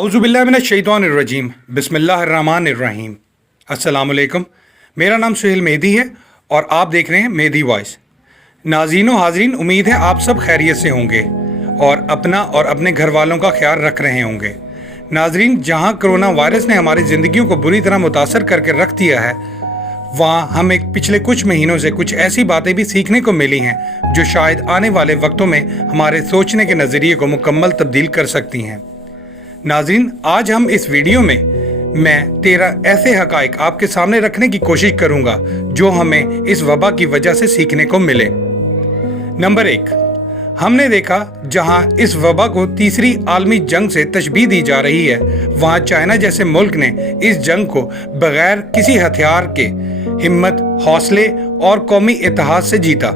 औज़ुबिल्लाहिमिनश्शैतानिर्रजीम बिस्मिल्लाहिर्रहमानिर्रहीम। अस्सलामुअलैकुम। मेरा नाम सुहेल मेहदी है और आप देख रहे हैं मेहदी वॉइस। नाज़रीन हाज़रीन, उम्मीद है आप सब खैरियत से होंगे और अपना और अपने घर वालों का ख्याल रख रहे होंगे। नाज़रीन, जहां कोरोना वायरस ने हमारी ज़िंदगियों को बुरी तरह मुतासर करके रख दिया है, वहाँ हमें पिछले कुछ महीनों से कुछ ऐसी बातें भी सीखने को मिली हैं जो शायद आने वाले वक्तों में हमारे सोचने के नज़रिए को मुकम्मल तब्दील कर सकती हैं। नाज़रीन, आज हम इस वीडियो में मैं 13 ऐसे हक़ाइक़ आपके सामने रखने की कोशिश करूंगा जो हमें इस वबा की वजह से सीखने को मिले। नंबर 1, हमने देखा जहां इस वबा को तीसरी आलमी जंग से तशबीह दी जा रही है, वहां चाइना जैसे मुल्क ने इस जंग को बगैर किसी हथियार के हिम्मत, हौसले और कौमी इत्तेहाद से जीता।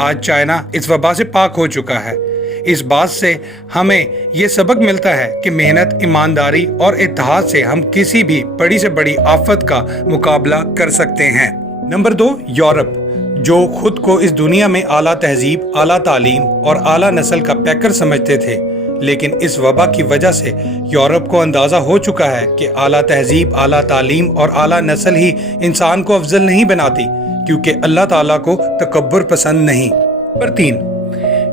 आज चाइना इस वबा से पाक हो चुका है। इस बात से हमें ये सबक मिलता है कि मेहनत, ईमानदारी और इत्तेहाद से हम किसी भी बड़ी से बड़ी आफत का मुकाबला कर सकते हैं। नंबर 2, यूरोप, जो खुद को इस दुनिया में आला तहजीब, आला तालीम और आला नस्ल का पैकर समझते थे, लेकिन इस वबा की वजह से यूरोप को अंदाज़ा हो चुका है कि आला तहजीब, आला तालीम और आला नस्ल ही इंसान को अफजल नहीं बनाती, क्योंकि अल्लाह ताला को तकब्बुर पसंद नहीं। नंबर 3,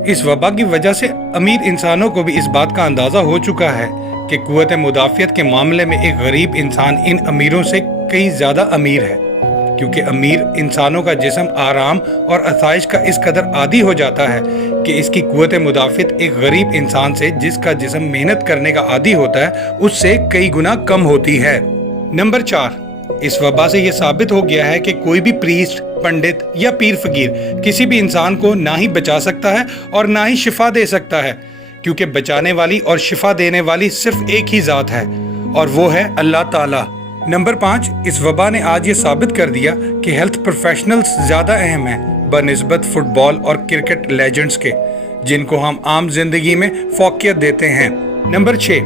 इस वबा की वजह से अमीर इंसानों को भी इस बात का अंदाज़ा हो चुका है कि क़ुव्वत मुदाफ़ियत के मामले में एक गरीब इंसान इन अमीरों से कई ज़्यादा अमीर है, क्योंकि अमीर इंसानों का जिस्म आराम और आसाइश का इस कदर आदी हो जाता है कि इसकी क़ुव्वत मुदाफ़ियत एक गरीब इंसान से, जिसका जिस्म मेहनत करने का आदी होता है, उससे कई गुना कम होती है। नंबर 4, इस वबा से ये साबित हो गया है कि कोई भी प्रीस्ट, पंडित या पीर फकीर किसी भी इंसान को ना ही बचा सकता है और ना ही शिफा दे सकता है, क्योंकि बचाने वाली और शिफा देने वाली सिर्फ एक ही ज़ात है और वो है अल्लाह ताला। नंबर 5, इस वबा ने आज ये साबित कर दिया कि हेल्थ प्रोफेशनल्स ज़्यादा अहम हैं बनिस्बत फुटबॉल और क्रिकेट लेजेंड्स के, जिनको हम आम जिंदगी में फौकियत देते हैं। नंबर 6,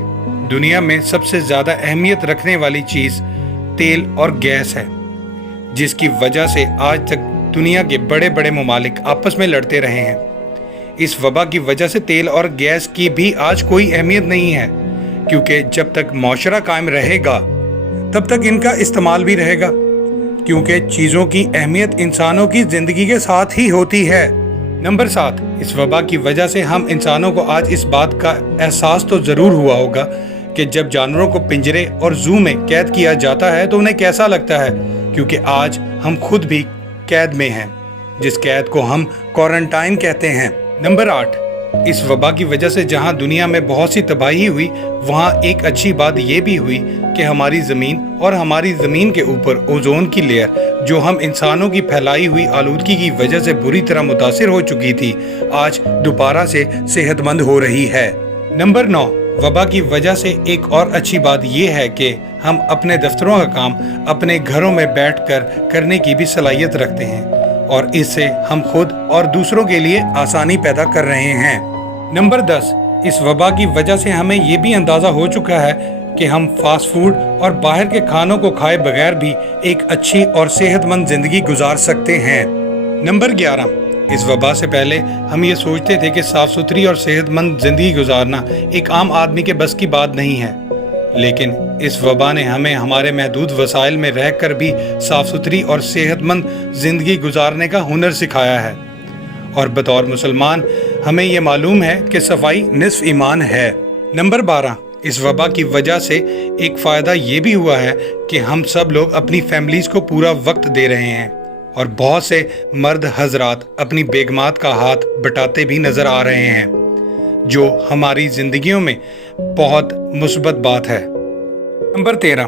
दुनिया में सबसे ज़्यादा अहमियत रखने वाली चीज़ तेल और गैस है, जिसकी वजह से आज तक दुनिया के बड़े बड़े ममालिक आपस में लड़ते रहे हैं। इस वबा की वजह से तेल और गैस की भी आज कोई अहमियत नहीं है, क्योंकि जब तक मौशरा कायम रहेगा तब तक इनका इस्तेमाल भी रहेगा, क्योंकि चीज़ों की अहमियत इंसानों की ज़िंदगी के साथ ही होती है। नंबर 7, इस वबा की वजह से हम इंसानों को आज इस बात का एहसास तो ज़रूर हुआ होगा कि जब जानवरों को पिंजरे और जू में कैद किया जाता है तो उन्हें कैसा लगता है, क्योंकि आज हम खुद भी कैद में हैं, जिस कैद को हम क्वारंटाइन कहते हैं। नंबर 8, इस वबा की वजह से जहां दुनिया में बहुत सी तबाही हुई, वहां एक अच्छी बात यह भी हुई कि हमारी ज़मीन और हमारी ज़मीन के ऊपर ओजोन की लेयर, जो हम इंसानों की फैलाई हुई आलूदगी की वजह से बुरी तरह मुतासिर हो चुकी थी, आज दोबारा से सेहतमंद हो रही है। नंबर 9, वबा की वजह से एक और अच्छी बात यह है कि हम अपने दफ्तरों का काम अपने घरों में बैठकर करने की भी सलाहियत रखते हैं और इससे हम खुद और दूसरों के लिए आसानी पैदा कर रहे हैं। नंबर 10, इस वबा की वजह से हमें ये भी अंदाज़ा हो चुका है कि हम फास्ट फूड और बाहर के खानों को खाए बगैर भी एक अच्छी और सेहतमंद ज़िंदगी गुजार सकते हैं। नंबर 11, इस वबा से पहले हम ये सोचते थे कि साफ़ सुथरी और सेहतमंद ज़िंदगी गुजारना एक आम आदमी के बस की बात नहीं है, लेकिन इस वबा ने हमें हमारे महदूद वसाइल में रहकर भी साफ़ सुथरी और सेहतमंद ज़िंदगी गुजारने का हुनर सिखाया है। और बतौर मुसलमान हमें ये मालूम है कि सफाई निस्फ ईमान है। नंबर 12, इस वबा की वजह से एक फ़ायदा ये भी हुआ है कि हम सब लोग अपनी फैमिलीज़ को पूरा वक्त दे रहे हैं और बहुत से मर्द हजरात अपनी बेगमात का हाथ बटाते भी नज़र आ रहे हैं, जो हमारी ज़िंदगियों में बहुत मुस्बत बात है। नंबर 13,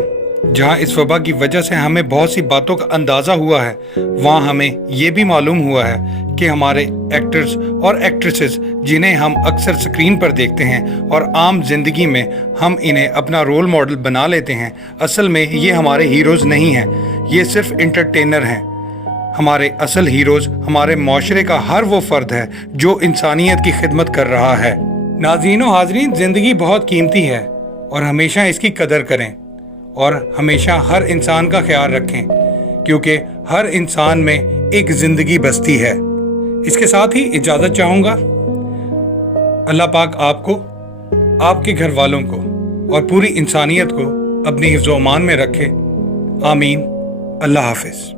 जहां इस वबा की वजह से हमें बहुत सी बातों का अंदाज़ा हुआ है, वहां हमें ये भी मालूम हुआ है कि हमारे एक्टर्स और एक्ट्रेसेस, जिन्हें हम अक्सर स्क्रीन पर देखते हैं और आम जिंदगी में हम इन्हें अपना रोल मॉडल बना लेते हैं, असल में ये हमारे हीरोज़ नहीं हैं, ये सिर्फ इंटरटेनर हैं। हमारे असल हीरोज़ हमारे माशरे का हर वो फ़र्द है जो इंसानियत की खिदमत कर रहा है। नाज़रीन व हाज़रीन, ज़िंदगी बहुत कीमती है और हमेशा इसकी कदर करें और हमेशा हर इंसान का ख्याल रखें, क्योंकि हर इंसान में एक ज़िंदगी बसती है। इसके साथ ही इजाज़त चाहूँगा। अल्लाह पाक आपको, आपके घर वालों को اور پوری انسانیت کو اپنی حفظ و امان میں رکھے. آمین. اللہ حافظ.